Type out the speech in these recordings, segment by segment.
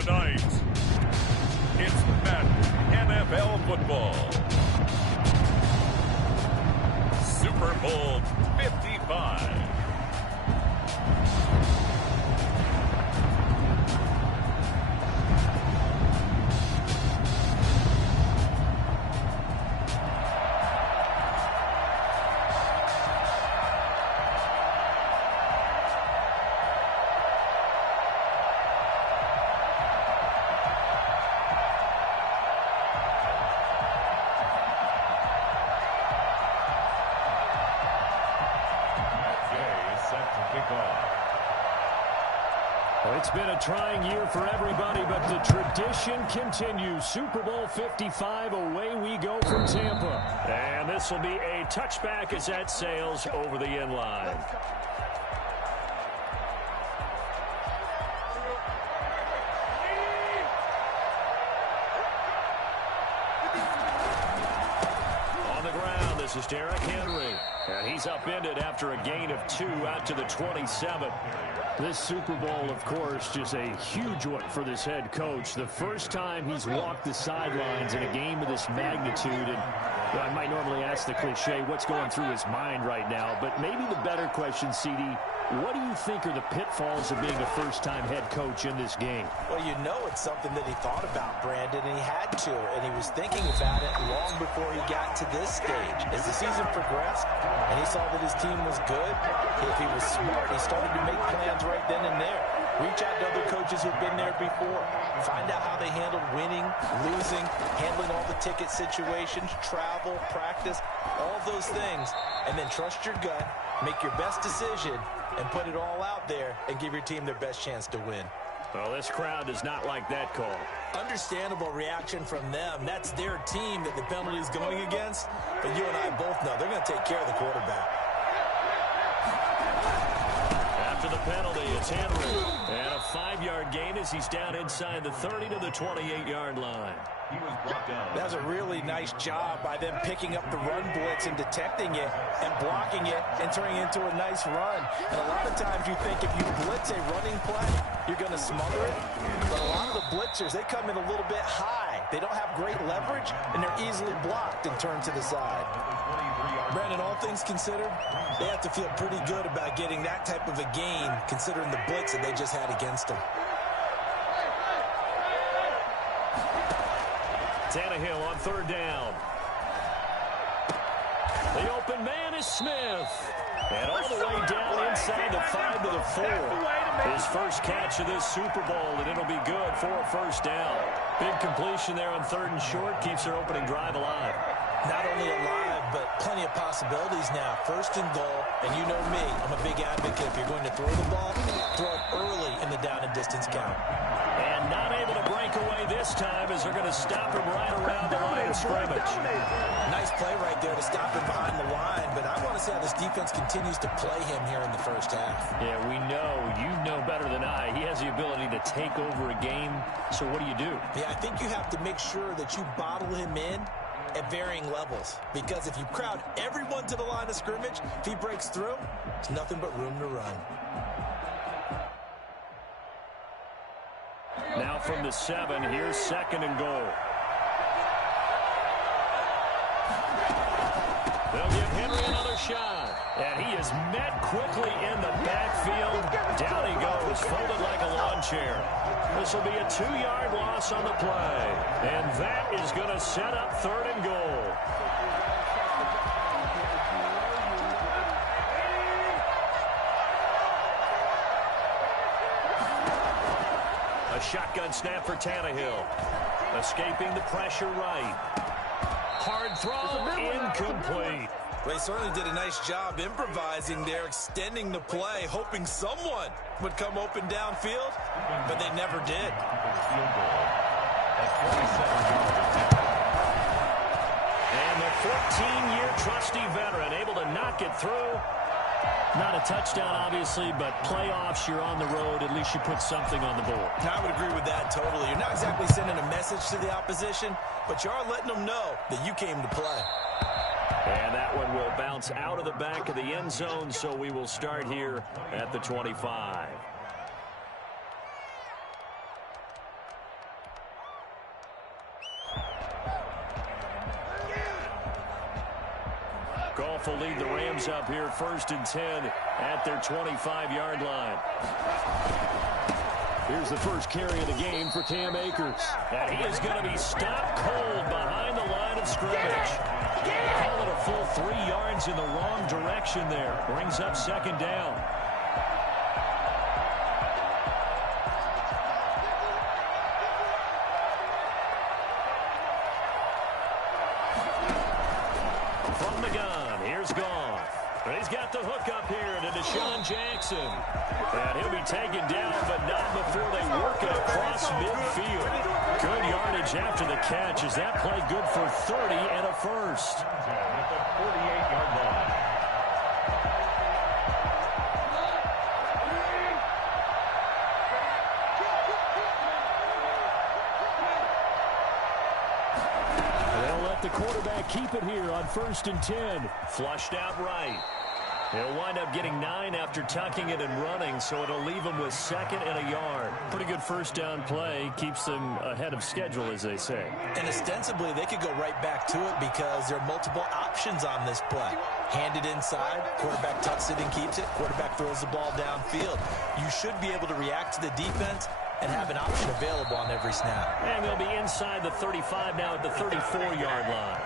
Tonight, it's Madden NFL football. Super Bowl 55. It's been a trying year for everybody, but the tradition continues. Super Bowl 55, away we go from Tampa. And this will be a touchback as that sails over the end line. On the ground, this is Derrick Henry. And he's upended after a gain of 2 out to the 27. This Super Bowl, of course, just a huge one for this head coach. The first time he's walked the sidelines in a game of this magnitude. And I might normally ask the cliche, what's going through his mind right now? But maybe the better question, CD, what do you think are the pitfalls of being a first-time head coach in this game? Well, you know it's something that he thought about, Brandon, and he had to. And he was thinking about it long before he got to this stage. As the season progressed and he saw that his team was good, if he was smart, he started to make plans right then and there. Reach out to other coaches who've been there before. Find out how they handled winning, losing, handling all the ticket situations, travel, practice, all those things. And then trust your gut, make your best decision, and put it all out there and give your team their best chance to win. Well, this crowd does not like that call. Understandable reaction from them. That's their team that the penalty is going against. But you and I both know they're going to take care of the quarterback. After the penalty, it's Henry. And a 5-yard gain as he's down inside the 30 to the 28-yard line. That was a really nice job by them picking up the run blitz and detecting it and blocking it and turning it into a nice run. And a lot of times you think if you blitz a running play, you're going to smother it. But a lot of the blitzers, they come in a little bit high. They don't have great leverage, and they're easily blocked and turned to the side. Brandon, all things considered, they have to feel pretty good about getting that type of a gain considering the blitz that they just had against them. Tannehill on 3rd down. The open man is Smith. And all the way down inside the 5 to the 4. His first catch of this Super Bowl, and it'll be good for a first down. Big completion there on 3rd and short. Keeps their opening drive alive. Not only alive, but plenty of possibilities now. 1st and goal, and you know me, I'm a big advocate. If you're going to throw the ball, throw it early in the down and distance count. And not able to break away this time as they're going to stop him right around the line of scrimmage. Nice play right there to stop him behind the line, but I want to see how this defense continues to play him here in the first half. Yeah, we know. You know better than I. He has the ability to take over a game, so what do you do? Yeah, I think you have to make sure that you bottle him in at varying levels, because if you crowd everyone to the line of scrimmage, if he breaks through, there's nothing but room to run. Now from the 7, here's 2nd and goal. They'll give Henry another shot. And he is met quickly in the backfield. Down he goes, folded like a lawn chair. This will be a 2-yard loss on the play. And that is going to set up 3rd and goal. A shotgun snap for Tannehill. Escaping the pressure right. Hard throw, incomplete. Well, he certainly did a nice job improvising there, extending the play, hoping someone would come open downfield, but they never did. And the 14-year trusty veteran able to knock it through. Not a touchdown, obviously, but playoffs, you're on the road. At least you put something on the board. I would agree with that totally. You're not exactly sending a message to the opposition, but you are letting them know that you came to play. And that one will bounce out of the back of the end zone, so we will start here at the 25. Goff will lead the Rams up here 1st and 10 at their 25-yard line. Here's the first carry of the game for Cam Akers. And he is going to be stopped cold behind the line of scrimmage. Call it a full 3 yards in the wrong direction there. Brings up 2nd down. From the gun, here's Goff. He's got the hook up here to Deshaun Jackson. And he'll be taken down, but not before they work it across midfield. Good yardage after the catch. Is that play good for 30 and a first? At the 48-yard line. They'll let the quarterback keep it here on 1st and 10. Flushed out right. He'll wind up getting 9 after tucking it and running, so it'll leave him with 2nd and a yard. Pretty good first down play. Keeps them ahead of schedule, as they say. And ostensibly, they could go right back to it because there are multiple options on this play. Handed inside, quarterback tucks it and keeps it, quarterback throws the ball downfield. You should be able to react to the defense and have an option available on every snap. And they'll be inside the 35 now at the 34-yard line.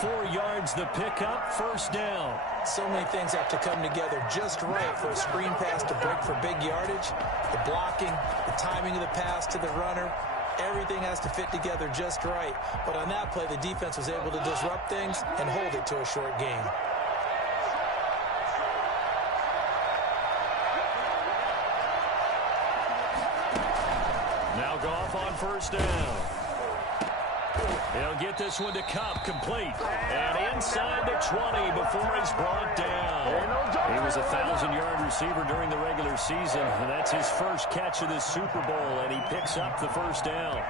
4 yards the pickup, 1st down. So many things have to come together just right for a screen pass to break for big yardage. The blocking, the timing of the pass to the runner, everything has to fit together just right. But on that play, the defense was able to disrupt things and hold it to a short gain. Now Goff on 1st down. He'll get this one to Kupp, complete. And inside the 20 before he's brought down. He was a 1,000-yard receiver during the regular season, and that's his first catch of this Super Bowl, and he picks up the 1st down.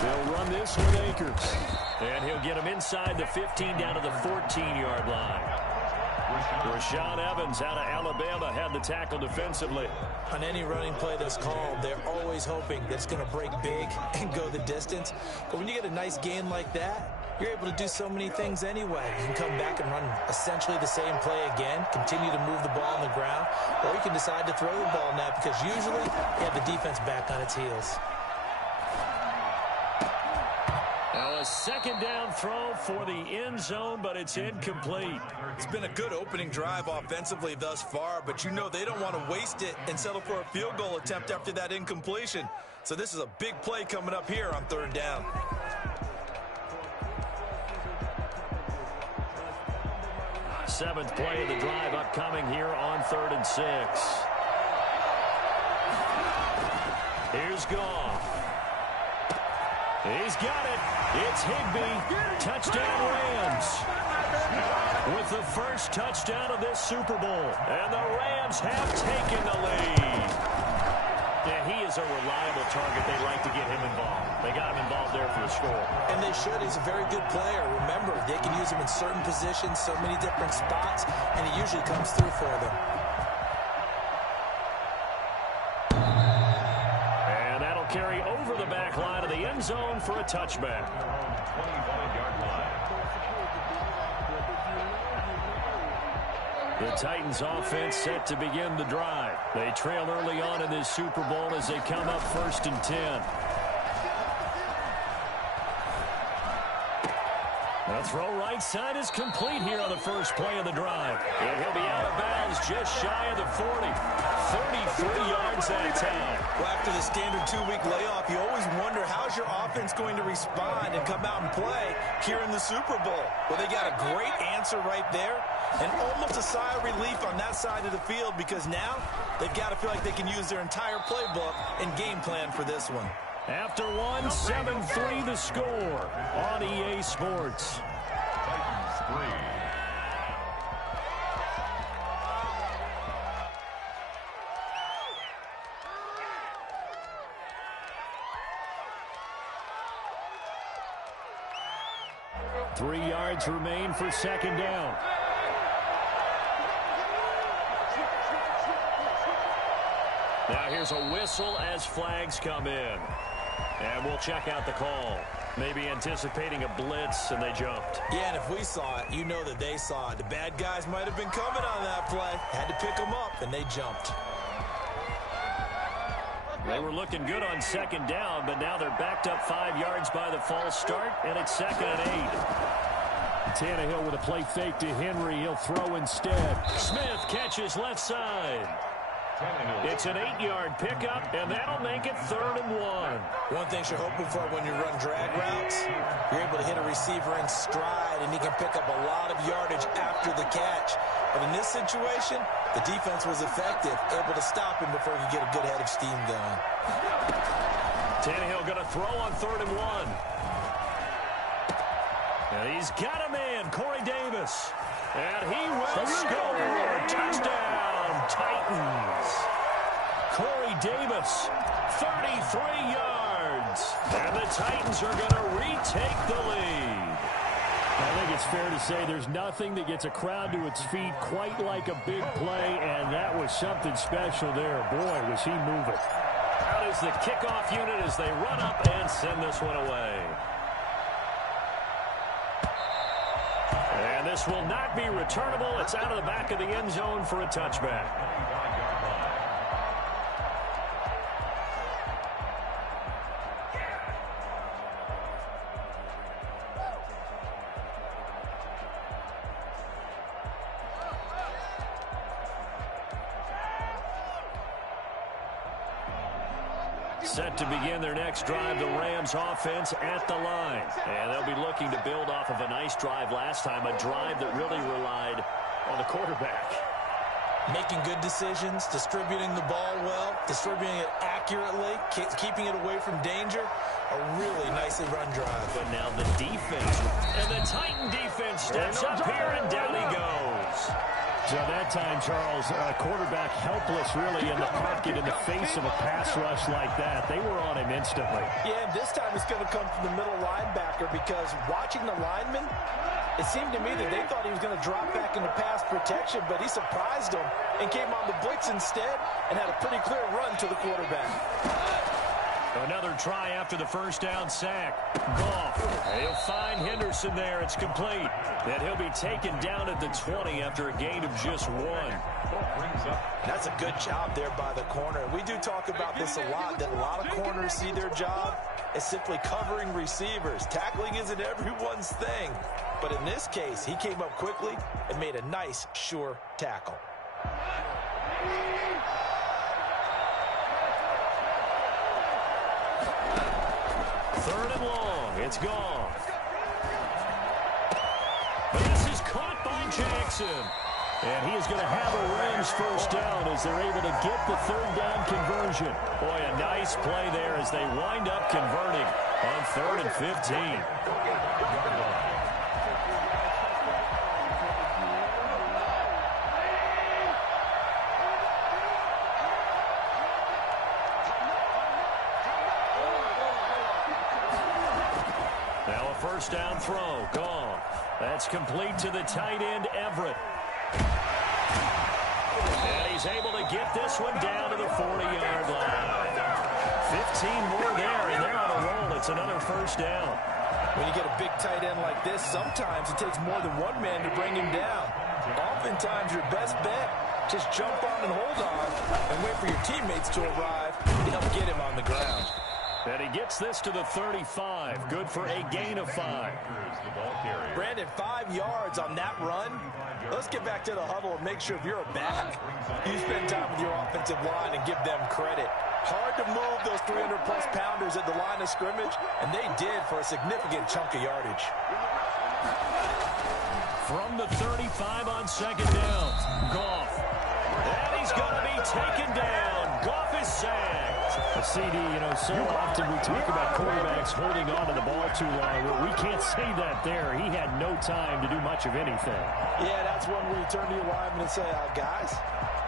They'll run this with Akers. And he'll get him inside the 15 down to the 14-yard line. Rashaan Evans out of Alabama had the tackle defensively. On any running play that's called, they're always hoping that it's going to break big and go the distance. But when you get a nice gain like that, you're able to do so many things anyway. You can come back and run essentially the same play again, continue to move the ball on the ground, or you can decide to throw the ball now because usually you have the defense back on its heels. Now a 2nd down throw for the end zone, but it's incomplete. It's been a good opening drive offensively thus far, but you know they don't want to waste it and settle for a field goal attempt after that incompletion. So this is a big play coming up here on 3rd down. Seventh play of the drive upcoming here on 3rd and 6. Here's Goff. He's got it. It's Higbee. Touchdown Rams. With the first touchdown of this Super Bowl. And the Rams have taken the lead. Yeah, he is a reliable target. They like to get him involved. They got him involved there for the score. And they should. He's a very good player. Remember, they can use him in certain positions, so many different spots, and he usually comes through for them. Carry over the back line of the end zone for a touchback. 25-yard line. The Titans offense set to begin the drive. They trail early on in this Super Bowl as they come up 1st and 10. The throw right side is complete here on the first play of the drive. And he'll be out of bounds just shy of the 40. 33 yards that time. Well, after the standard 2-week layoff, you always wonder how's your offense going to respond and come out and play here in the Super Bowl. Well, they got a great answer right there and almost a sigh of relief on that side of the field because now they've got to feel like they can use their entire playbook and game plan for this one. After one, 7-3 the score on EA Sports. Titans 3. Three yards remain for 2nd down. Now here's a whistle as flags come in. And we'll check out the call. Maybe anticipating a blitz, and they jumped. Yeah, and if we saw it, you know that they saw it. The bad guys might have been coming on that play. Had to pick them up, and they jumped. They were looking good on second down, but now they're backed up 5 yards by the false start, and it's 2nd and 8. Tannehill with a play fake to Henry. He'll throw instead. Smith catches left side. It's an 8-yard pickup, and that'll make it 3rd and 1. One thing you're hoping for when you run drag routes, you're able to hit a receiver in stride, and he can pick up a lot of yardage after the catch. But in this situation, the defense was effective, able to stop him before he could get a good head of steam going. Tannehill going to throw on 3rd and 1. And he's got a man, Corey Davis. And he will score. Touchdown, Titans. Corey Davis, 33 yards. And the Titans are going to retake the lead. I think it's fair to say there's nothing that gets a crowd to its feet quite like a big play, and that was something special there. Boy, was he moving. Out is the kickoff unit as they run up and send this one away. And this will not be returnable. It's out of the back of the end zone for a touchback. Set to begin their next drive, the Rams offense at the line. And they'll be looking to build off of a nice drive last time, a drive that really relied on the quarterback. Making good decisions, distributing the ball well, distributing it accurately, keeping it away from danger. A really nicely run drive. But now the defense, and the Titan defense steps up here, and down he goes. So that time, Charles, quarterback helpless really in the pocket in the face of a pass rush like that. They were on him instantly. Yeah, and this time it's going to come from the middle linebacker because watching the lineman, it seemed to me that they thought he was going to drop back into pass protection, but he surprised them and came on the blitz instead and had a pretty clear run to the quarterback. Another try after the first down sack. Goff. He'll find Henderson there. It's complete. And he'll be taken down at the 20 after a gain of just 1. That's a good job there by the corner. We do talk about this a lot, that a lot of corners see their job as simply covering receivers. Tackling isn't everyone's thing. But in this case, he came up quickly and made a nice, sure tackle. 3rd and long. It's gone. This is caught by Jackson. And he is going to have a Rams first down as they're able to get the 3rd down conversion. Boy, a nice play there as they wind up converting on 3rd and 15. First down throw, gone. That's complete to the tight end, Everett. And he's able to get this one down to the 40-yard line. 15 more there, and they're on a roll. It's another first down. When you get a big tight end like this, sometimes it takes more than one man to bring him down. Oftentimes, your best bet, just jump on and hold on and wait for your teammates to arrive to help get him on the ground. And he gets this to the 35. Good for a gain of 5. Brandon, 5 yards on that run. Let's get back to the huddle and make sure if you're a back, you spend time with your offensive line and give them credit. Hard to move those 300-plus pounders at the line of scrimmage, and they did for a significant chunk of yardage. From the 35 on second down, Goff. And he's going to be taken down. Goff is sacked. A CD, so often we talk about quarterbacks holding on to the ball too long. Well, we can't say that there. He had no time to do much of anything. Yeah, that's when we turn to your lineman and say, guys,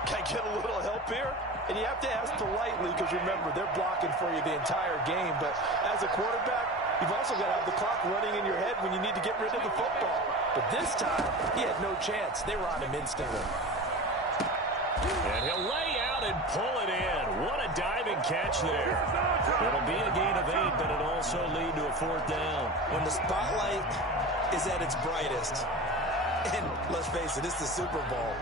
can I get a little help here? And you have to ask politely because, remember, they're blocking for you the entire game. But as a quarterback, you've also got to have the clock running in your head when you need to get rid of the football. But this time, he had no chance. They were on him instantly. And he'll lay out and pull it in. What a diving catch there. It'll be a gain of 8, but it'll also lead to a 4th down. When the spotlight is at its brightest, and let's face it, it's the Super Bowl,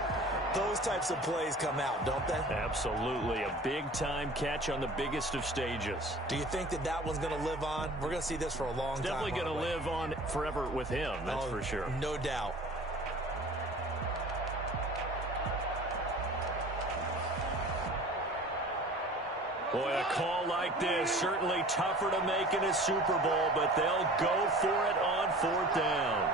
those types of plays come out, don't they? Absolutely. A big-time catch on the biggest of stages. Do you think that that one's going to live on? We're going to see this for a long time. Definitely going to live on forever with him, that's for sure. No doubt. Boy, a call like this, certainly tougher to make in a Super Bowl, but they'll go for it on 4th down.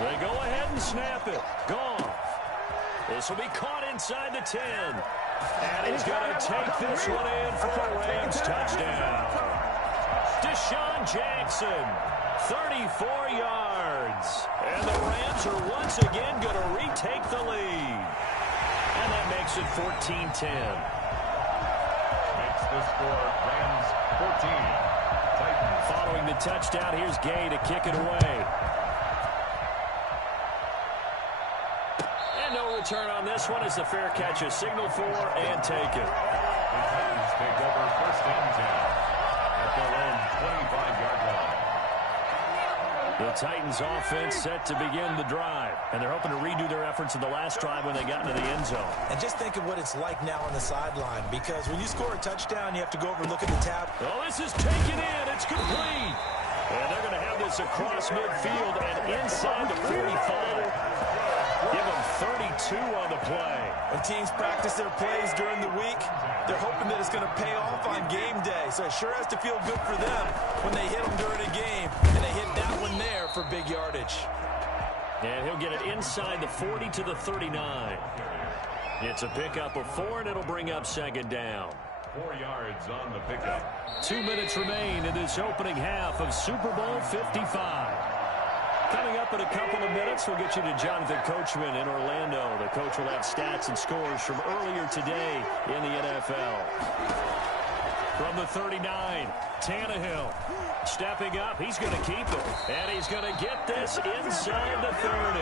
They go ahead and snap it. Goff. This will be caught inside the 10. And he's going to take this one in for a Rams touchdown. Deshaun Jackson, 34 yards. And the Rams are once again going to retake the lead. And that makes it 14-10. Makes the score Rams 14. Titans. Following the touchdown, here's Gay to kick it away. And no return on this one as the fair catch is signaled for and taken. The Titans take over 1st and 10 at their own 25-yard line. The Titans offense set to begin the drive, and they're hoping to redo their efforts in the last drive when they got into the end zone. And just think of what it's like now on the sideline, because when you score a touchdown, you have to go over and look at the tab. Oh, this is taken in. It's complete. And they're going to have this across midfield and inside the 45. Give them 32 on the play. When teams practice their plays during the week, they're hoping that it's going to pay off on game day. So it sure has to feel good for them when they hit them during a game. And they hit that one there for big yardage. And he'll get it inside the 40 to the 39. It's a pickup of 4, and it'll bring up 2nd down. 4 yards on the pickup. 2 minutes remain in this opening half of Super Bowl 55. Coming up in a couple of minutes, we'll get you to Jonathan Coachman in Orlando. The coach will have stats and scores from earlier today in the NFL. From the 39, Tannehill stepping up. He's going to keep it, and he's going to get this inside the 30.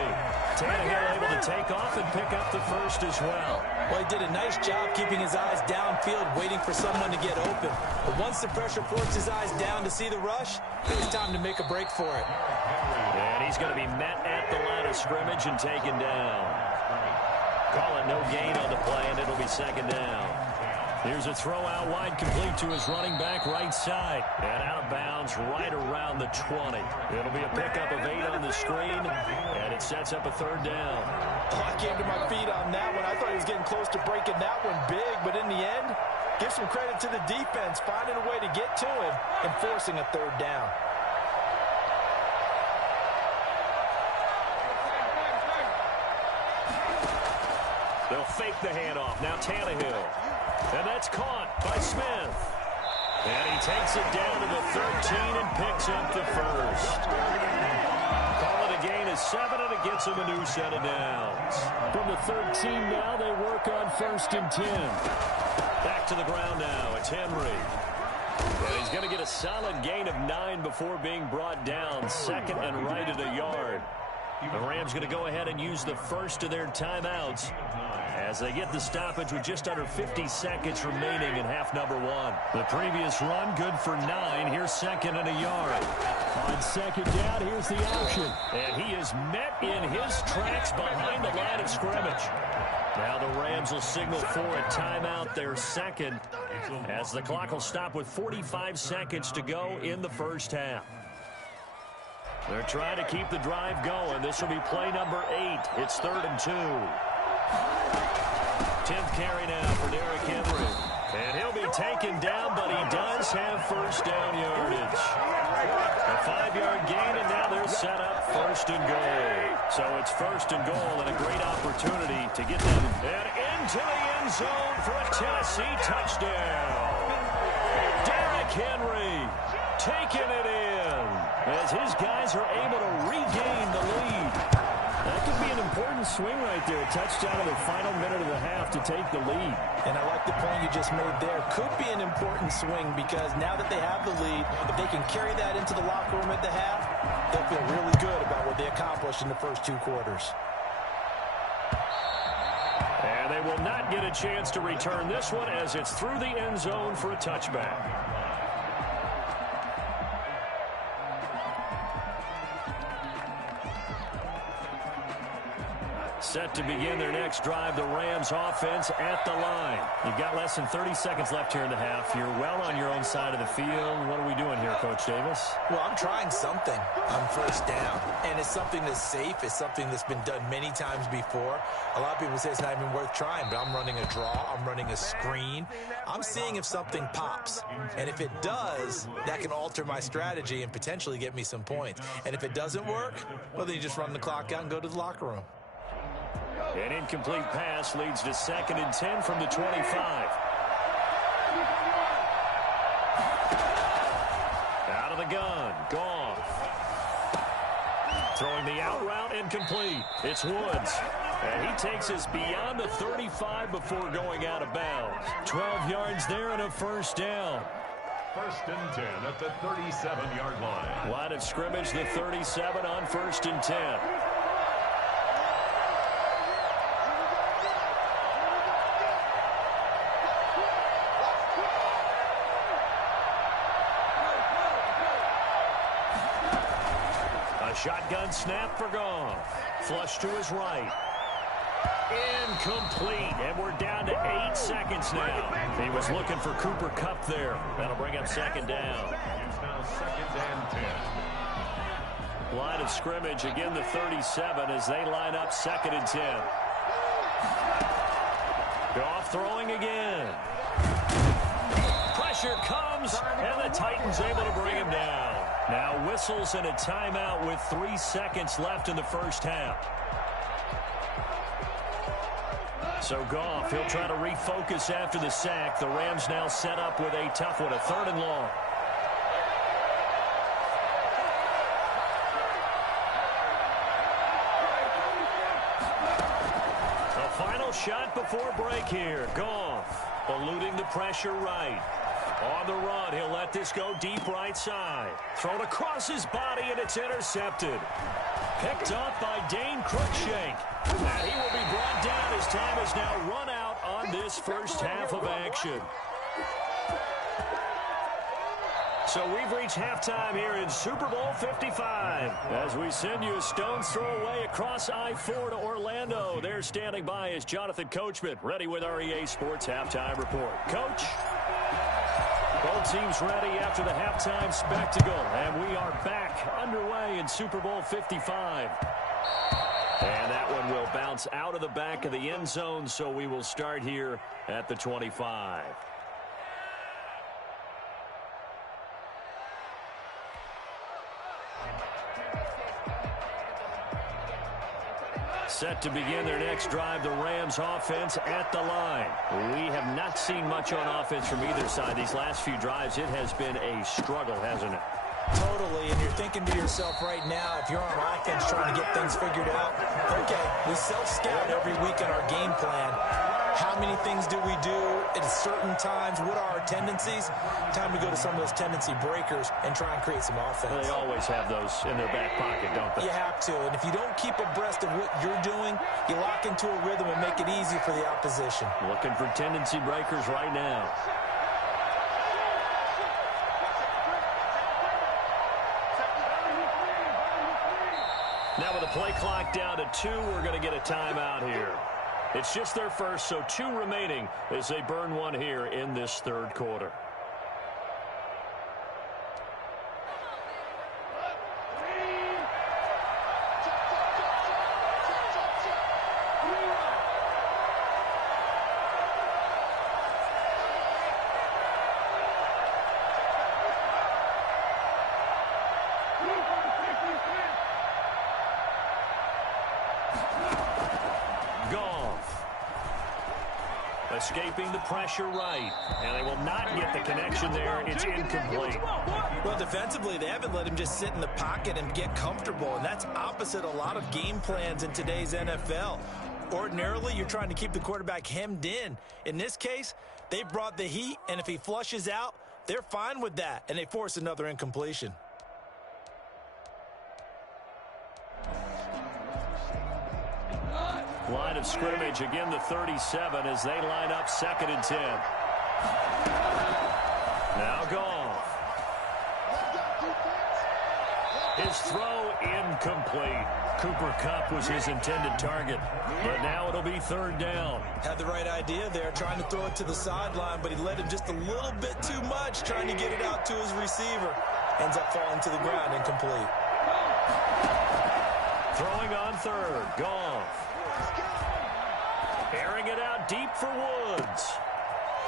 Tannehill able to take off and pick up the 1st as well. Well, he did a nice job keeping his eyes downfield, waiting for someone to get open. But once the pressure forced his eyes down to see the rush, it was time to make a break for it. And he's going to be met at the line of scrimmage and taken down. Call it no gain on the play, and it'll be 2nd down. Here's a throw out wide, complete to his running back right side. And out of bounds right around the 20. It'll be a pickup of 8 on the screen, and it sets up a 3rd down. Oh, I came to my feet on that one. I thought he was getting close to breaking that one big, but in the end, give some credit to the defense, finding a way to get to him and forcing a 3rd down. They'll fake the handoff. Now Tannehill. And that's caught by Smith. And he takes it down to the 13 and picks up the 1st. Call it a gain of 7, and it gets him a new set of downs. From the 13 now, they work on 1st and 10. Back to the ground now. It's Henry. And he's going to get a solid gain of 9 before being brought down. 2nd and right at a yard. The Rams going to go ahead and use the 1st of their timeouts as they get the stoppage with just under 50 seconds remaining in half number 1. The previous run good for 9. Here's 2nd and a yard. On 2nd down, here's the option. And he is met in his tracks behind the line of scrimmage. Now the Rams will signal for a timeout, their 2nd, as the clock will stop with 45 seconds to go in the 1st half. They're trying to keep the drive going. This will be play number 8. It's 3rd and 2. 10th carry now for Derrick Henry. And he'll be taken down, but he does have 1st down yardage. A 5-yard gain, and now they're set up 1st and goal. So it's 1st and goal, and a great opportunity to get them and into the end zone for a Tennessee touchdown. Derrick Henry taking it in as his guys are able to regain the lead. That could be an important swing right there. A touchdown in the final minute of the half to take the lead. And I like the point you just made there. Could be an important swing because now that they have the lead, if they can carry that into the locker room at the half, they'll feel really good about what they accomplished in the first 2 quarters. And they will not get a chance to return this one as it's through the end zone for a touchback. Set to begin their next drive, the Rams offense at the line. You've got less than 30 seconds left here in the half. You're well on your own side of the field. What are we doing here, Coach Davis? Well, I'm trying something on first down, and it's something that's safe. It's something that's been done many times before. A lot of people say it's not even worth trying, but I'm running a draw. I'm running a screen. I'm seeing if something pops, and if it does, that can alter my strategy and potentially get me some points. And if it doesn't work, well, then you just run the clock out and go to the locker room. An incomplete pass leads to 2nd and 10 from the 25. Out of the gun, Goff. Throwing the out route, incomplete. It's Woods. And he takes us beyond the 35 before going out of bounds. 12 yards there and a first down. 1st and 10 at the 37-yard line. Line of scrimmage, the 37 on 1st and 10. Shotgun snap for Goff. Flush to his right. Incomplete. And we're down to 8 seconds now. He was looking for Cooper Kupp there. That'll bring up 2nd down. It's now 2nd and 10. Line of scrimmage, again the 37 as they line up 2nd and 10. Goff throwing again. Pressure comes, and the Titans able to bring him down. Now whistles and a timeout with 3 seconds left in the first half. So Goff, he'll try to refocus after the sack. The Rams now set up with a tough one, a 3rd and long. A final shot before break here. Goff eluding the pressure right. On the run, he'll let this go deep right side. Thrown across his body, and it's intercepted. Picked up by Dane Cruikshank. And he will be brought down as time is now run out on this first half of action. So we've reached halftime here in Super Bowl 55. As we send you a stone's throw away across I-4 to Orlando. There standing by is Jonathan Coachman, ready with our EA Sports Halftime Report. Coach? Both teams ready after the halftime spectacle, and we are back underway in Super Bowl 55. And that one will bounce out of the back of the end zone, so we will start here at the 25. Set to begin their next drive, the Rams offense at the line. We have not seen much on offense from either side these last few drives. It has been a struggle, hasn't it? Totally, and you're thinking to yourself right now, if you're on offense trying to get things figured out, okay, we self-scout every week in our game plan. How many things do we do at certain times? What are our tendencies? Time to go to some of those tendency breakers and try and create some offense. They always have those in their back pocket, don't they? You have to, and if you don't keep abreast of what you're doing, you lock into a rhythm and make it easy for the opposition. Looking for tendency breakers right now. Now with the play clock down to 2, we're going to get a timeout here. It's just their first, so 2 remaining as they burn one here in this 3rd quarter. Escaping the pressure right, and they will not get the connection there. It's incomplete. Well, defensively, they haven't let him just sit in the pocket and get comfortable, and that's opposite a lot of game plans in today's NFL. Ordinarily, you're trying to keep the quarterback hemmed in. In this case, they brought the heat, and if he flushes out, they're fine with that, and they force another incompletion. Line of scrimmage, again the 37 as they line up 2nd and 10. Now Goff. His throw incomplete. Cooper Kupp was his intended target, but now it'll be 3rd down. Had the right idea there, trying to throw it to the sideline, but he led him just a little bit too much, trying to get it out to his receiver. Ends up falling to the ground, incomplete. Throwing on 3rd, Goff. Airing it out deep for Woods.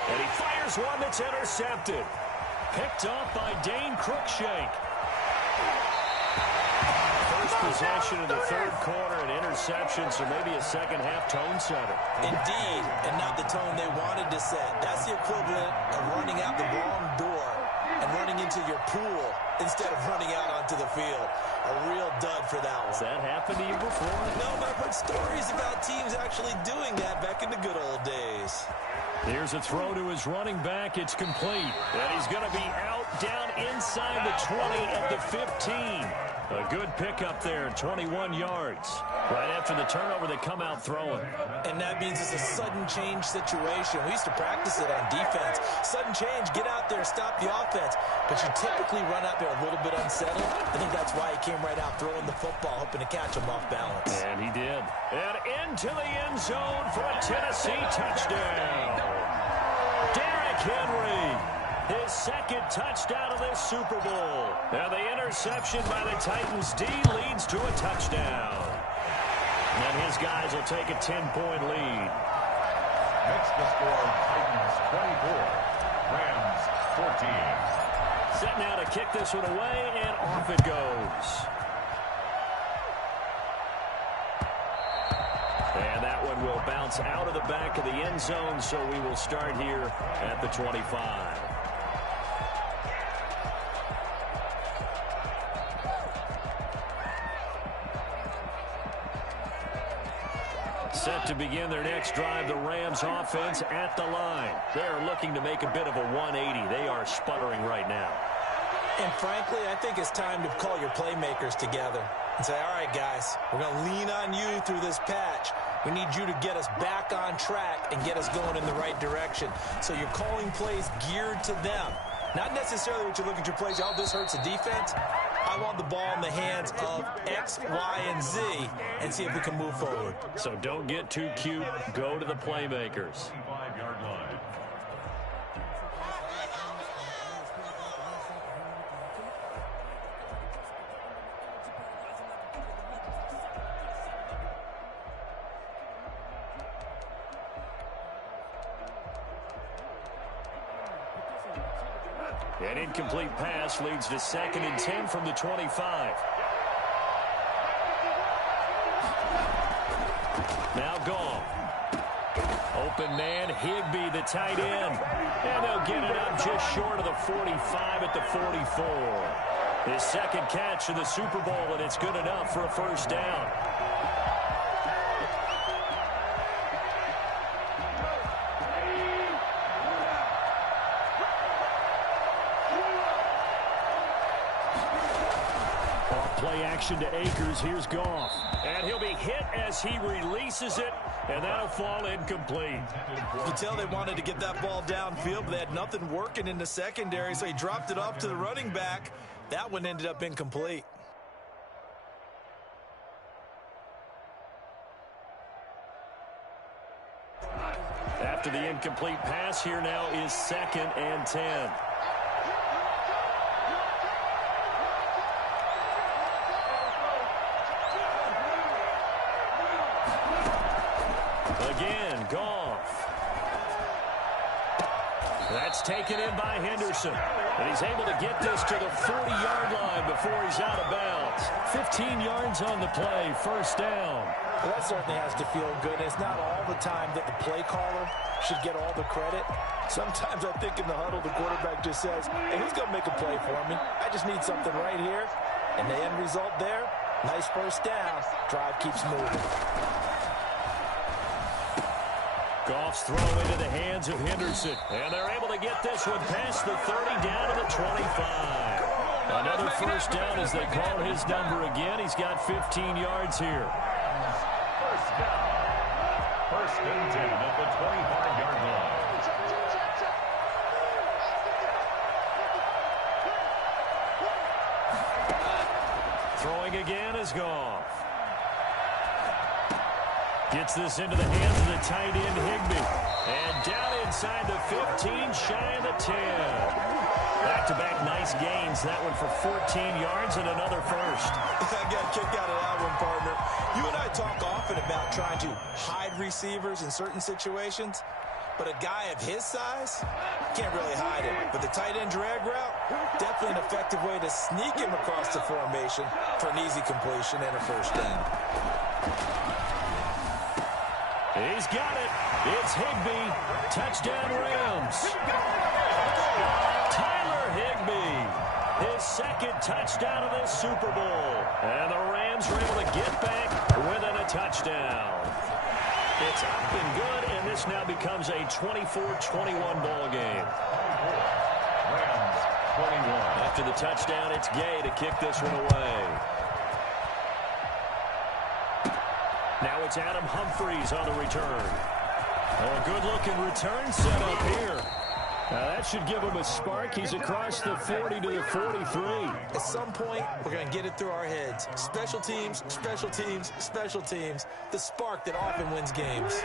And he fires one that's intercepted. Picked off by Dane Cruikshank. First possession of the 3rd quarter, an interception, so maybe a second-half tone setter. Indeed, and not the tone they wanted to set. That's the equivalent of running out the wrong door and running into your pool instead of running out onto the field. A real dud for that one. Has that happened to you before? No, but I've heard stories about teams actually doing that back in the good old days. Here's a throw to his running back. It's complete. And he's going to be out down inside the 20 at the 15. A good pickup there, 21 yards. Right after the turnover, they come out throwing. And that means it's a sudden change situation. We used to practice it on defense. Sudden change, get out there, stop the offense. But you typically run out there a little bit unsettled. I think that's why he came right out throwing the football, hoping to catch him off balance. And he did. And into the end zone for a Tennessee touchdown. Derrick Henry. His 2nd touchdown of this Super Bowl. Now the interception by the Titans D leads to a touchdown. And his guys will take a 10-point lead. Next the score, Titans 24, Rams 14. Set now to kick this one away, and off it goes. And that one will bounce out of the back of the end zone, so we will start here at the 25. Set to begin their next drive, the Rams offense at the line. They're looking to make a bit of a 180. They are sputtering right now. And frankly, I think it's time to call your playmakers together and say, all right, guys, we're going to lean on you through this patch. We need you to get us back on track and get us going in the right direction. So you're calling plays geared to them. Not necessarily what you're looking at your plays, oh, this hurts the defense. I want the ball in the hands of X, Y, and Z and see if we can move forward. So don't get too cute. Go to the playmakers. 25-yard line. An incomplete pass leads to 2nd and 10 from the 25. Now Goff. Open man, Higbee, the tight end. And they'll get it up just short of the 45 at the 44. His 2nd catch of the Super Bowl, and it's good enough for a 1st down. Play action to Akers. Here's Goff. And he'll be hit as he releases it, and that'll fall incomplete. You can tell they wanted to get that ball downfield, but they had nothing working in the secondary, so he dropped it off to the running back. That one ended up incomplete. After the incomplete pass, here now is 2nd and 10. Again, Goff. That's taken in by Henderson. And he's able to get this to the 40-yard line before he's out of bounds. 15 yards on the play, 1st down. Well, that certainly has to feel good. It's not all the time that the play caller should get all the credit. Sometimes I think in the huddle, the quarterback just says, hey, who's going to make a play for me? I just need something right here. And the end result there, nice 1st down. Drive keeps moving. Goff's throw into the hands of Henderson. And they're able to get this one past the 30 down to the 25. Another 1st down as they call his number again. He's got 15 yards here. 1st down. first and 10 at the 25-yard line. Throwing again is Goff. Gets this into the hands of the tight end, Higbee. And down inside the 15, shy of the 10. Back-to-back nice gains. That one for 14 yards and another first. I got kicked out of that one, partner. You and I talk often about trying to hide receivers in certain situations. But a guy of his size, can't really hide him. But the tight end drag route, definitely an effective way to sneak him across the formation for an easy completion and a first down. He's got it. It's Higbee. Touchdown Rams. Tyler Higbee. His second touchdown of this Super Bowl. And the Rams are able to get back within a touchdown. It's been good, and this now becomes a 24-21 ball game. Rams 21. After the touchdown, it's Gay to kick this one away. Now it's Adam Humphries on the return. Oh, a good-looking return set up here. Now that should give him a spark. He's across the 40 to the 43. At some point, we're going to get it through our heads. Special teams, special teams, special teams. The spark that often wins games.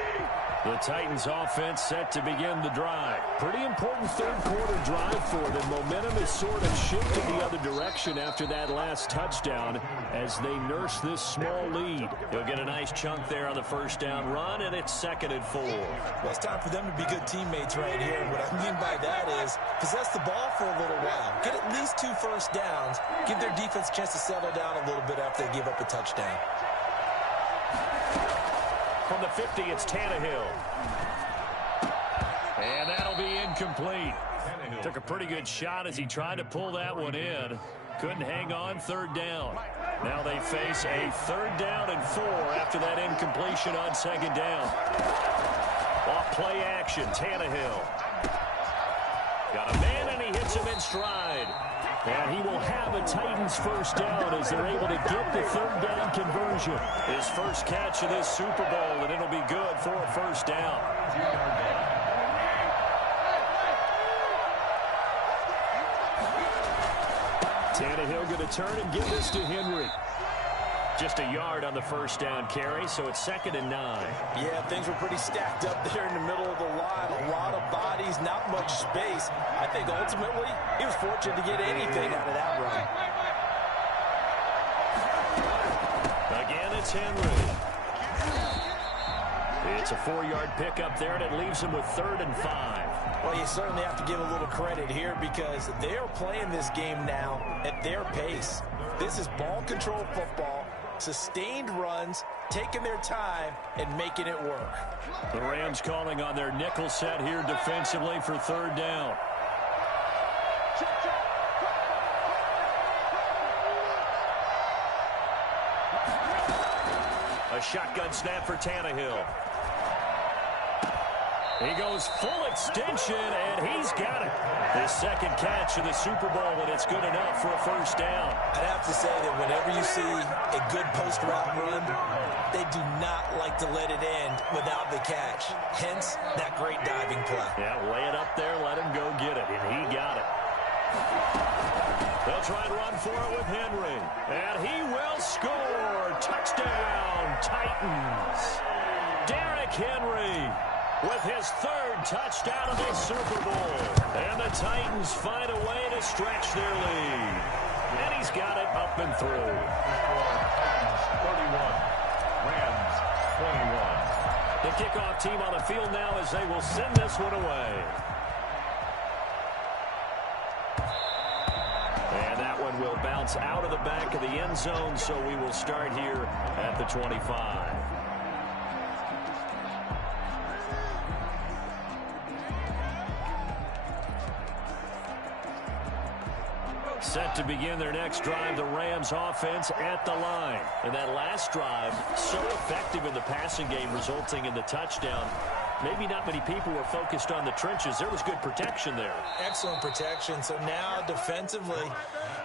The Titans offense set to begin the drive. Pretty important third-quarter drive for them. Momentum is sort of shifted the other direction after that last touchdown as they nurse this small lead. He'll get a nice chunk there on the first down run, and it's 2nd and 4. Well, it's time for them to be good teammates right here. And what I mean by that is possess the ball for a little while. Get at least 2 first downs. Give their defense a chance to settle down a little bit after they give up a touchdown. From the 50, it's Tannehill. And that'll be incomplete. Took a pretty good shot as he tried to pull that one in. Couldn't hang on, 3rd down. Now they face a 3rd down and 4 after that incompletion on 2nd down. Off play action, Tannehill. Got a man, and he hits him in stride. And he will have a Titans first down as they're able to get the 3rd down conversion. His first catch of this Super Bowl, and it'll be good for a first down. Tannehill going to turn and give this to Henry. Just a yard on the first down carry, so it's 2nd and 9. Yeah, things were pretty stacked up there in the middle of the line. A lot of bodies, not much space. I think ultimately he was fortunate to get anything out of that run. Again, it's Henry. It's a 4-yard pickup there, and it leaves him with 3rd and 5. Well, you certainly have to give a little credit here because they are playing this game now at their pace. This is ball control football, sustained runs, taking their time, and making it work. The Rams calling on their nickel set here defensively for 3rd down. A shotgun snap for Tannehill. He goes full extension, and he's got it. His second catch of the Super Bowl, and it's good enough for a first down. I'd have to say that whenever you see a good post-route run, they do not like to let it end without the catch. Hence, that great diving play. Yeah, lay it up there, let him go get it, and he got it. They'll try and run for it with Henry, and he will score. Touchdown, Titans. Derrick Henry with his 3rd touchdown of this Super Bowl. And the Titans find a way to stretch their lead. And he's got it up and through. Titans 31, Rams 21. The kickoff team on the field now as they will send this one away. And that one will bounce out of the back of the end zone, so we will start here at the 25. Set to begin their next drive, the Rams offense at the line. And that last drive, so effective in the passing game, resulting in the touchdown. Maybe not many people were focused on the trenches. There was good protection there. Excellent protection. So now defensively,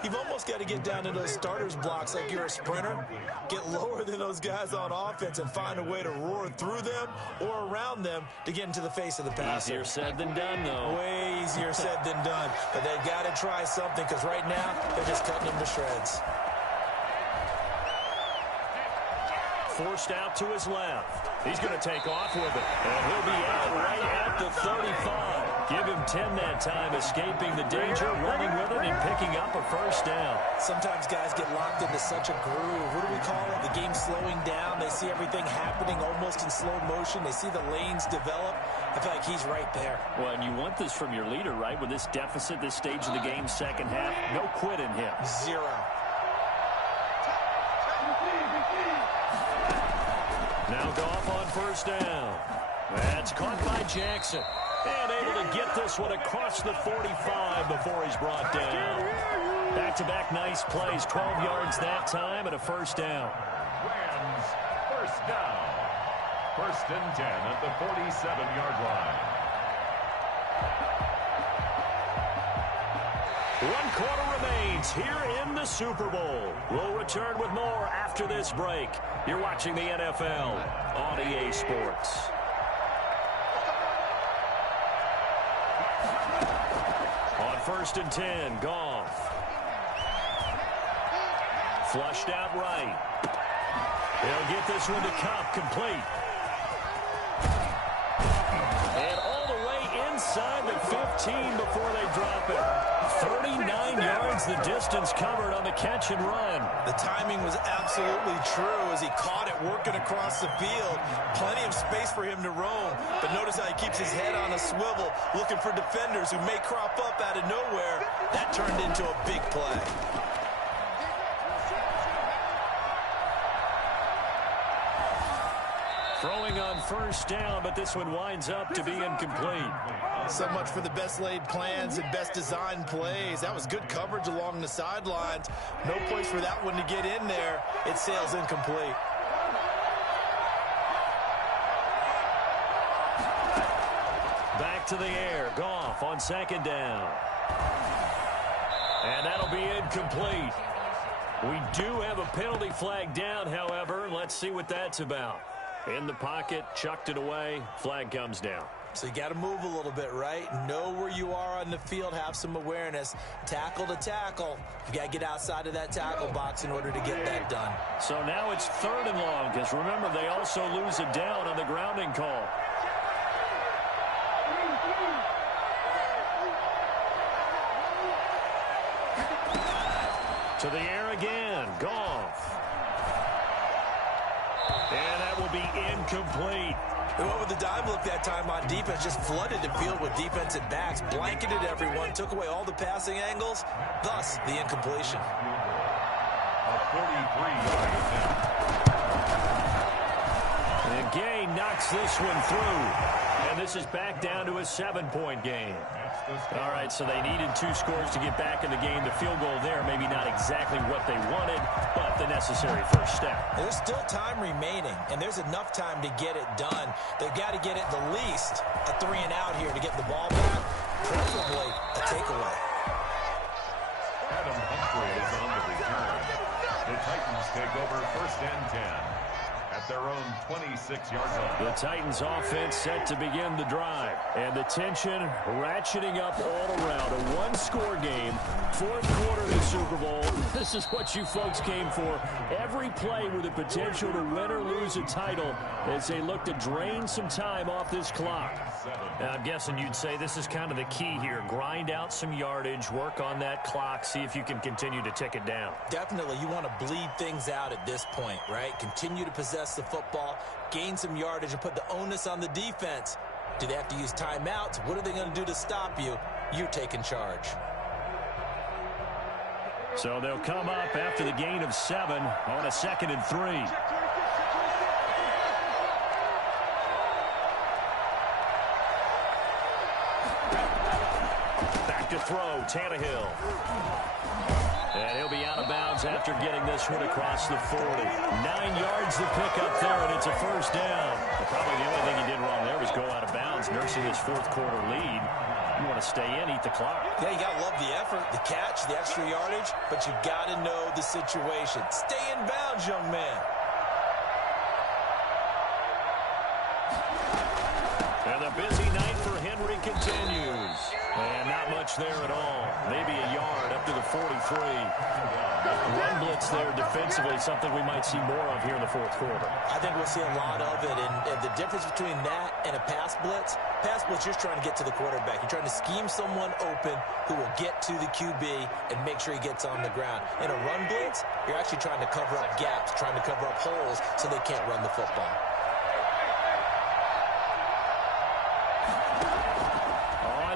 You've almost got to get down to those starters blocks like you're a sprinter, get lower than those guys on offense and find a way to roar through them or around them to get into the face of the passer. Easier said than done, though. Way easier said than done. But they've got to try something because right now they're just cutting them to shreds. Forced out to his left. He's going to take off with it. And he'll be out right at the 35. Give him 10 that time, escaping the danger, running with it, and picking up a first down. Sometimes guys get locked into such a groove. What do we call it? The game slowing down. They see everything happening almost in slow motion. They see the lanes develop. I feel like he's right there. Well, and you want this from your leader, right? With this deficit, this stage of the game, second half, no quit in him. Zero. Now Goff on first down. That's caught by Jackson. And able to get this one across the 45 before he's brought down. Back-to-back nice plays, 12 yards that time and a first down. Rams, first down. First and 10 at the 47-yard line. 1 quarter remains here in the Super Bowl. We'll return with more after this break. You're watching the NFL on EA Sports. On first and 10, Goff. Flushed out right. They'll get this one to Cup, complete. And all the way inside the 15 before they drop it. 39 yards the distance covered on the catch and run. The timing was absolutely true as he caught it working across the field. Plenty of space for him to roam. But notice how he keeps his head on a swivel, looking for defenders who may crop up out of nowhere. That turned into a big play. Throwing on first down, but this one winds up to be incomplete. So much for the best laid plans and best designed plays. That was good coverage along the sidelines. No place for that one to get in there. It sails incomplete. Back to the air. Goff on second down. And that'll be incomplete. We do have a penalty flag down, however. Let's see what that's about. In the pocket, chucked it away, flag comes down. So you got to move a little bit, right? Know where you are on the field, have some awareness. Tackle to tackle. You got to get outside of that tackle box in order to get that done. So now it's 3rd and long, because remember, they also lose a down on the grounding call. To the air again, Goff. And that will be incomplete. They went with the dive look that time on defense, just flooded the field with defensive backs, blanketed everyone, took away all the passing angles, thus the incompletion. A 43-yard attempt. And Gay knocks this one through. And this is back down to a 7-point game. All right, so they needed 2 scores to get back in the game. The field goal there, maybe not exactly what they wanted, but the necessary first step. There's still time remaining, and there's enough time to get it done. They've got to get it the least a 3 and out here to get the ball back, preferably a takeaway. Adam Humphrey is on the return. The Titans take over first and 10 at their own 26-yard line. The Titans offense set to begin the drive. And the tension ratcheting up all around. A 1-score game, 4th quarter of the Super Bowl. This is what you folks came for. Every play with the potential to win or lose a title as they look to drain some time off this clock. Now, I'm guessing you'd say this is kind of the key here. Grind out some yardage, work on that clock, see if you can continue to tick it down. Definitely, you want to bleed things out at this point, right? Continue to possess the football, gain some yardage, and put the onus on the defense. Do they have to use timeouts? What are they going to do to stop you? You're taking charge. So they'll come up after the gain of 7 on a 2nd and 3. Back to throw, Tannehill. And he'll be out of bounds after getting this one across the 40. 9 yards to pick up there, and it's a first down. Probably the only thing he did wrong there was go out of bounds, nursing his 4th quarter lead. You want to stay in, eat the clock. Yeah, you got to love the effort, the catch, the extra yardage, but you got to know the situation. Stay in bounds, young man. And the busy night for Henry continues. And not much there at all. Maybe a yard up to the 43. Run blitz there defensively, something we might see more of here in the fourth quarter. I think we'll see a lot of it. And the difference between that and a pass blitz, you're trying to get to the quarterback. You're trying to scheme someone open who will get to the QB and make sure he gets on the ground. In a run blitz, you're actually trying to cover up gaps, trying to cover up holes so they can't run the football.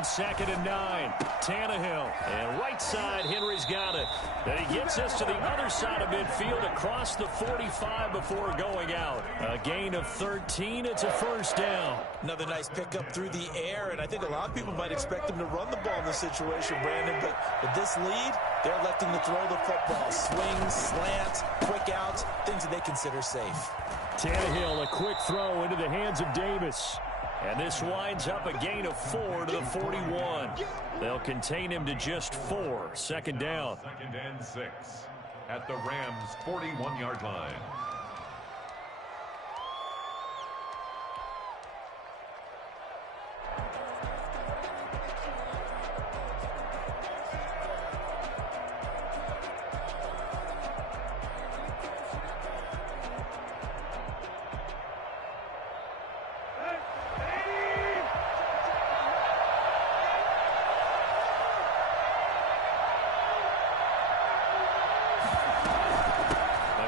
Second and 9. Tannehill. And right side, Henry's got it. And he gets us to the other side of midfield across the 45 before going out. A gain of 13. It's a first down. Another nice pickup through the air, and I think a lot of people might expect him to run the ball in this situation, Brandon, but with this lead, they're electing to throw the football. Swings, slants, quick outs, things that they consider safe. Tannehill, a quick throw into the hands of Davis. And this winds up a gain of 4 to the 41. They'll contain him to just 4. Second down. Second and 6 at the Rams' 41-yard line.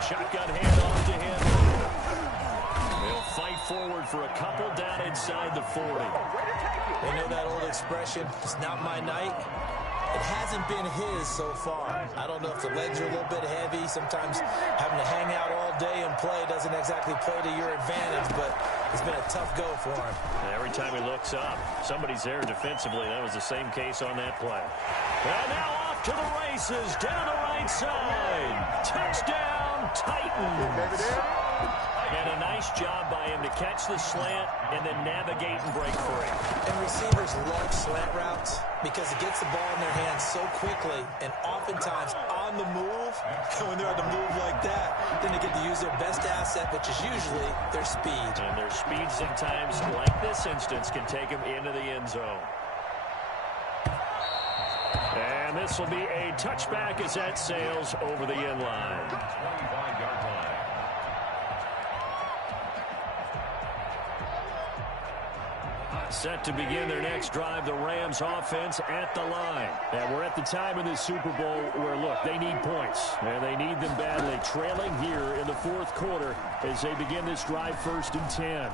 Shotgun hand off to him. They'll fight forward for a couple down inside the 40. They know that old expression, it's not my night. It hasn't been his so far. I don't know if the legs are a little bit heavy. Sometimes having to hang out all day and play doesn't exactly play to your advantage, but it's been a tough go for him. Every time he looks up, somebody's there defensively. That was the same case on that play. And now off to the races, down the right side. Touchdown, Titans. And a nice job by him to catch the slant and then navigate and break free. And receivers love slant routes because it gets the ball in their hands so quickly and oftentimes on the move. And when they're on the move like that, then they get to use their best asset, which is usually their speed. And their speed sometimes, like this instance, can take them into the end zone. And this will be a touchback as that sails over the end line. 25-yard line. Set to begin their next drive, the Rams offense at the line. And we're at the time in this Super Bowl where, look, they need points. And they need them badly, trailing here in the fourth quarter as they begin this drive 1st and 10.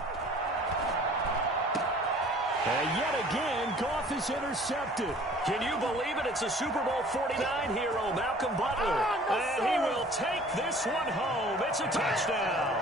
And yet again, Goff is intercepted. Can you believe it? It's a Super Bowl 49 hero, Malcolm Butler. And he will take this one home. It's a touchdown.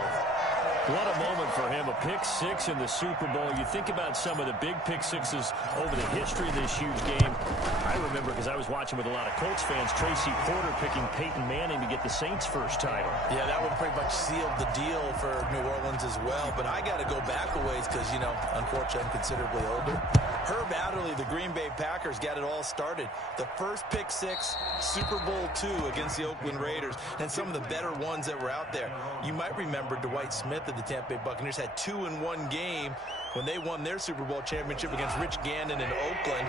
What a moment for him, a pick six in the Super Bowl. You think about some of the big pick sixes over the history of this huge game. I remember, because I was watching with a lot of Colts fans, Tracy Porter picking Peyton Manning to get the Saints' first title. Yeah, that one pretty much sealed the deal for New Orleans as well. But I got to go back a ways because, you know, unfortunately I'm considerably older. Herb Adderley, the Green Bay Packers, got it all started. The first pick six, Super Bowl II against the Oakland Raiders, and some of the better ones that were out there. You might remember Dwight Smith of the Tampa Bay Buccaneers had 2-in-1 game when they won their Super Bowl championship against Rich Gannon in Oakland.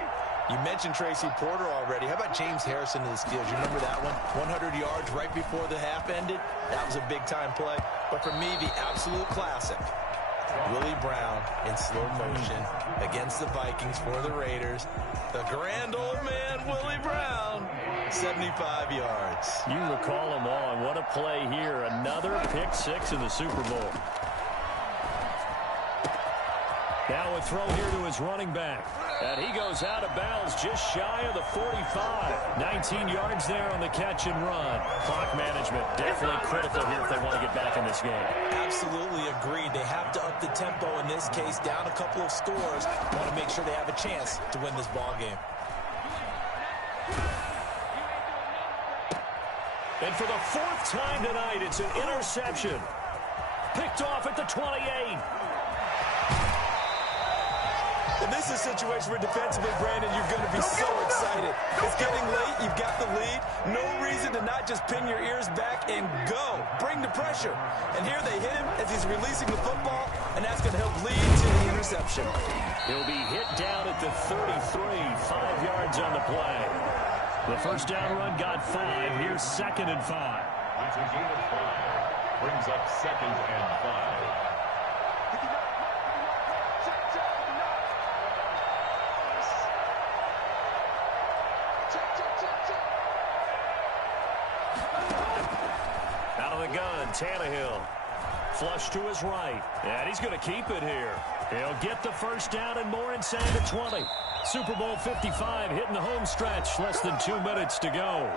You mentioned Tracy Porter already. How about James Harrison of the Steelers? You remember that one? 100 yards right before the half ended. That was a big-time play. But for me, the absolute classic, Willie Brown in slow motion against the Vikings for the Raiders. The grand old man, Willie Brown, 75 yards. You recall them all, and what a play here. Another pick six in the Super Bowl. Now a throw here to his running back. And he goes out of bounds just shy of the 45. 19 yards there on the catch and run. Clock management definitely critical here if they want to get back in this game. Absolutely agreed. They have to up the tempo in this case, down a couple of scores. Want to make sure they have a chance to win this ball game. And for the fourth time tonight, it's an interception. Picked off at the 28. The And this is a situation where defensively, Brandon, you're going to be so excited. It's getting late. You've got the lead. No reason to not just pin your ears back and go. Bring the pressure. And here they hit him as he's releasing the football, and that's going to help lead to the interception. He'll be hit down at the 33, 5 yards on the play. The first down run got 5. Here's 2nd and 5. It's a gain of 5. Brings up 2nd and 5. Out of the gun, Tannehill. Flush to his right. And he's going to keep it here. He'll get the first down and more inside the 20. Super Bowl 55 hitting the home stretch. Less than 2 minutes to go.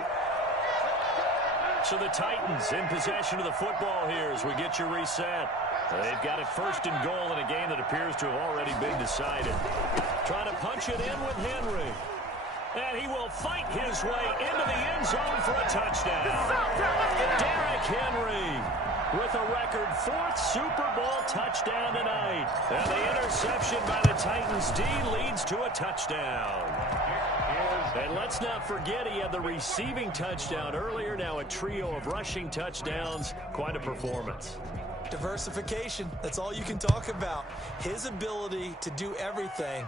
So the Titans in possession of the football here as we get you reset. They've got it 1st and goal in a game that appears to have already been decided. Trying to punch it in with Henry. And he will fight his way into the end zone for a touchdown. Derrick Henry with a record 4th Super Bowl touchdown tonight. And the interception by the Titans D leads to a touchdown. And let's not forget he had the receiving touchdown earlier. Now a trio of rushing touchdowns. Quite a performance. Diversification, that's all you can talk about. His ability to do everything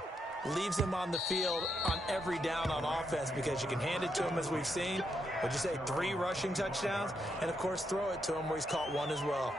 leaves him on the field on every down on offense because you can hand it to him as we've seen. Would you say 3 rushing touchdowns? And, of course, throw it to him where he's caught 1 as well.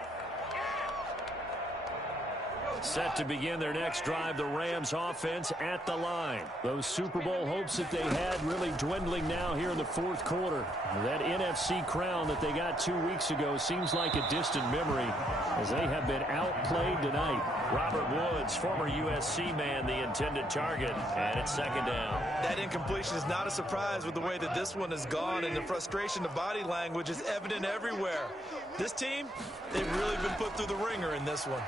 Set to begin their next drive, the Rams offense at the line. Those Super Bowl hopes that they had really dwindling now here in the 4th quarter. That NFC crown that they got 2 weeks ago seems like a distant memory as they have been outplayed tonight. Robert Woods, former USC man, the intended target, and it's 2nd down. That incompletion is not a surprise with the way that this one has gone, and the frustration of body language is evident everywhere. This team, they've really been put through the ringer in this one.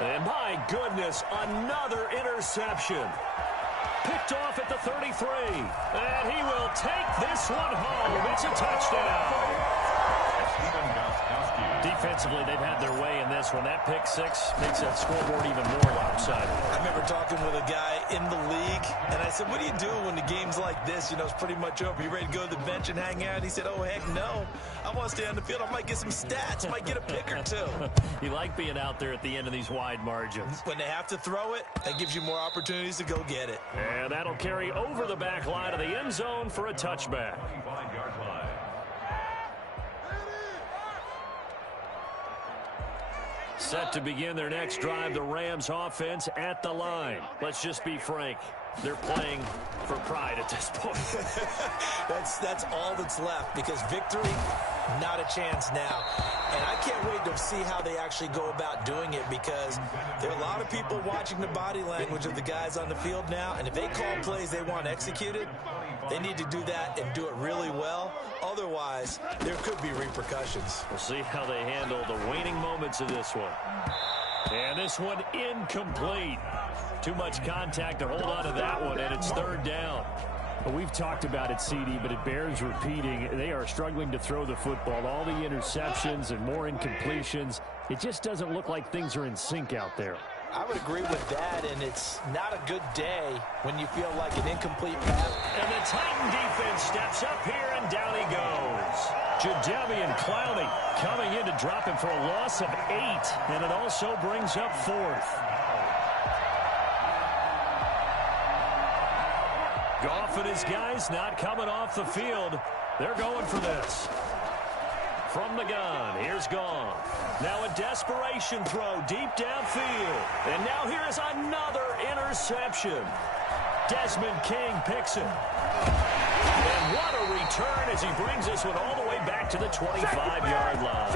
And my goodness, another interception. Picked off at the 33. And he will take this one home. It's a touchdown. Defensively, they've had their way in this one. That pick 6 makes that scoreboard even more lopsided. I remember talking with a guy in the league, and I said, what do you do when the game's like this? You know, it's pretty much over. You ready to go to the bench and hang out? He said, oh, heck no. I want to stay on the field. I might get some stats. I might get a pick or 2. You like being out there at the end of these wide margins. When they have to throw it, that gives you more opportunities to go get it. And that'll carry over the back line of the end zone for a touchback. Set to begin their next drive, the Rams offense at the line. Let's just be frank. They're playing for pride at this point. That's all that's left because victory, not a chance now. And I can't wait to see how they actually go about doing it because there are a lot of people watching the body language of the guys on the field now. And if they call plays they want executed, they need to do that and do it really well. Otherwise, there could be repercussions. We'll see how they handle the waning moments of this one. And this one incomplete. Too much contact to hold on to that one, and it's 3rd down. Well, we've talked about it, CD, but it bears repeating. They are struggling to throw the football. All the interceptions and more incompletions. It just doesn't look like things are in sync out there. I would agree with that, and it's not a good day when you feel like an incomplete pass. And the Titan defense steps up here, and down he goes. Jadeveon Clowney coming in to drop him for a loss of 8, and it also brings up 4th. Goff and his guys not coming off the field. They're going for this. From the gun, here's Goff. Now a desperation throw deep downfield. And now here is another interception. Desmond King picks it. And what a return as he brings this one all the way back to the 25-yard line.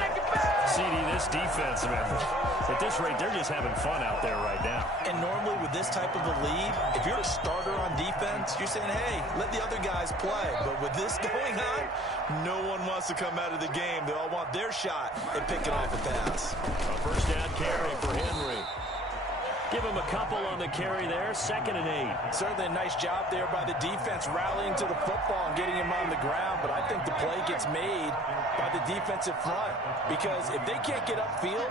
CD, this defense, man, at this rate, they're just having fun out there right now. And normally with this type of a lead, if you're a starter on defense, you're saying, hey, let the other guys play. But with this going on, no one wants to come out of the game. They all want their shot at picking off a pass. A first down carry for Henry. Give him a couple on the carry there. 2nd and 8. Certainly a nice job there by the defense rallying to the football and getting him on the ground. But I think the play gets made by the defensive front. Because if they can't get upfield,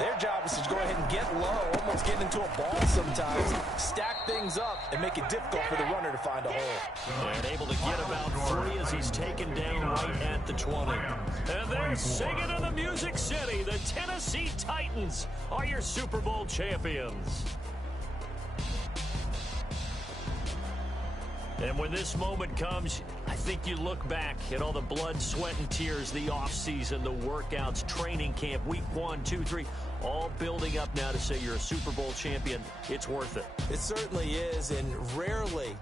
Their job is to go ahead and get low, almost get into a ball sometimes, stack things up, and make it difficult for the runner to find a hole. And able to get about 3 as he's taken down right at the 20. And they're singing in the Music City. The Tennessee Titans are your Super Bowl champions. And when this moment comes, I think you look back at all the blood, sweat, and tears, the offseason, the workouts, training camp, week 1, 2, 3, all building up now to say you're a Super Bowl champion. It's worth it. It certainly is, and rarely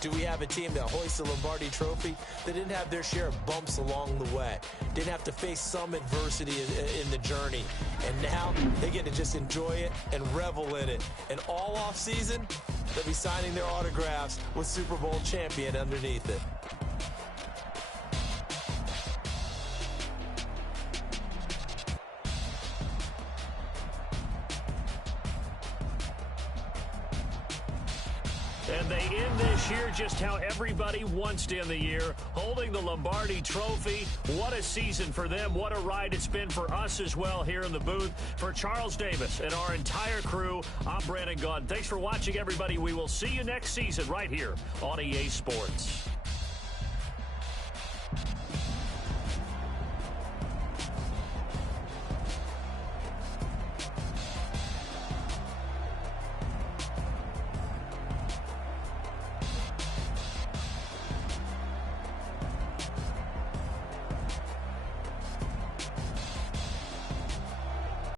do we have a team that hoists the Lombardi Trophy that didn't have their share of bumps along the way, didn't have to face some adversity in the journey, and now they get to just enjoy it and revel in it. And all offseason, they'll be signing their autographs with Super Bowl champion underneath it. And they end this year just how everybody wants to end the year, holding the Lombardi Trophy. What a season for them. What a ride it's been for us as well here in the booth. For Charles Davis and our entire crew, I'm Brandon Gaudin. Thanks for watching, everybody. We will see you next season right here on EA Sports.